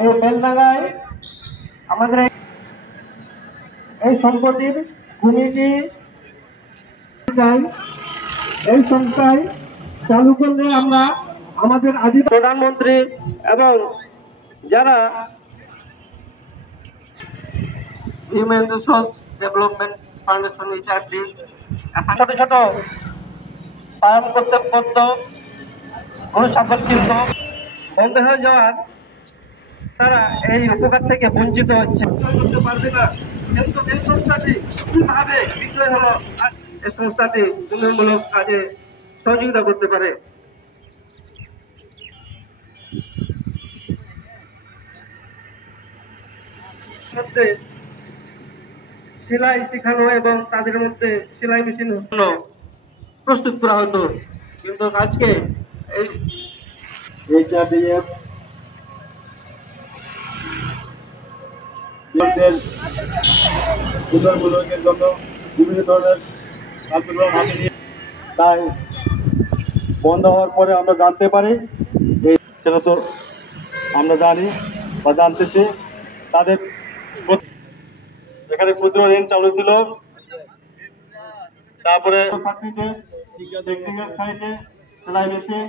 এই বেলডাঙ্গায় আমাদের এই সম্পত্তির ভূমিটি এই সংস্থায় চালু করলে আমরা আমাদের আদি প্রধানমন্ত্রী এবং যারা হিউম্যান রিসোর্স ডেভেলপমেন্ট ফাউন্ডেশন হিসাবে ছোট ছোট পালন করতে করত অনুসাপন কিন্তু বন্ধ হয়ে যাওয়ার তারা এই উপকার থেকে বঞ্চিত হচ্ছে করতে পারবে না। কিন্তু এই সংস্থাটি কিভাবে বিক্রয় হলো এই সংস্থাটি উন্নয়নমূলক কাজে সহযোগিতা করতে পারে। মধ্যে সেলাই শেখানো এবং তাদের মধ্যে সেলাই মেশিন প্রস্তুত করা হতো, কিন্তু আজকে এই HRDF উন্নয়নমূলকের জন্য বিভিন্ন ধরনের কার্যক্রম হাতে নিয়ে তাই বন্ধ হওয়ার পরে আমরা জানতে পারি সেটা তো আমরা জানি বা জানতেছি তাদের এখানে ক্ষুদ্র ঋণ চালু ছিল, তারপরে টেকনিক্যাল সাইডে সেলাই মেশিন